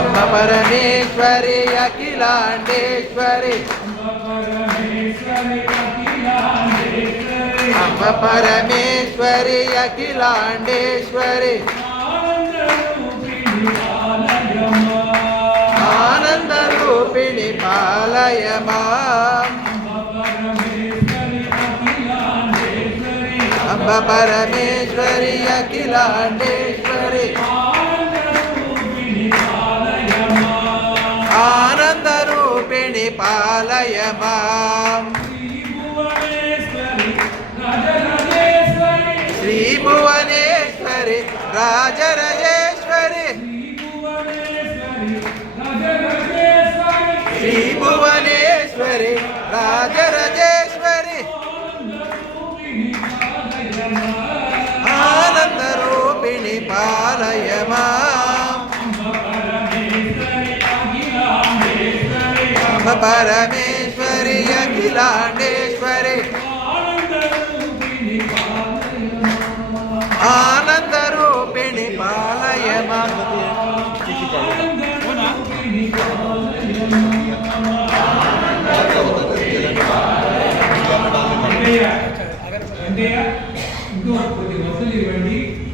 अम्ब परमेश्वरी अखिलांडेश्वरी अम्ब परमेश्वरी अखिलांडेश्वरी आनंद रूपिणी पालय माम् अम्ब परमेश्वरी अखिलांडेश्वरी आनंद रूपिणी पालय माम् श्री भुवनेश्वरी राजराजेश्वरी श्री भुवनेश्वरी राजराजेश्वरी आनंद रूपिणी पालय माम् अम्ब परमेश्वरी अखिलांडेश्वरी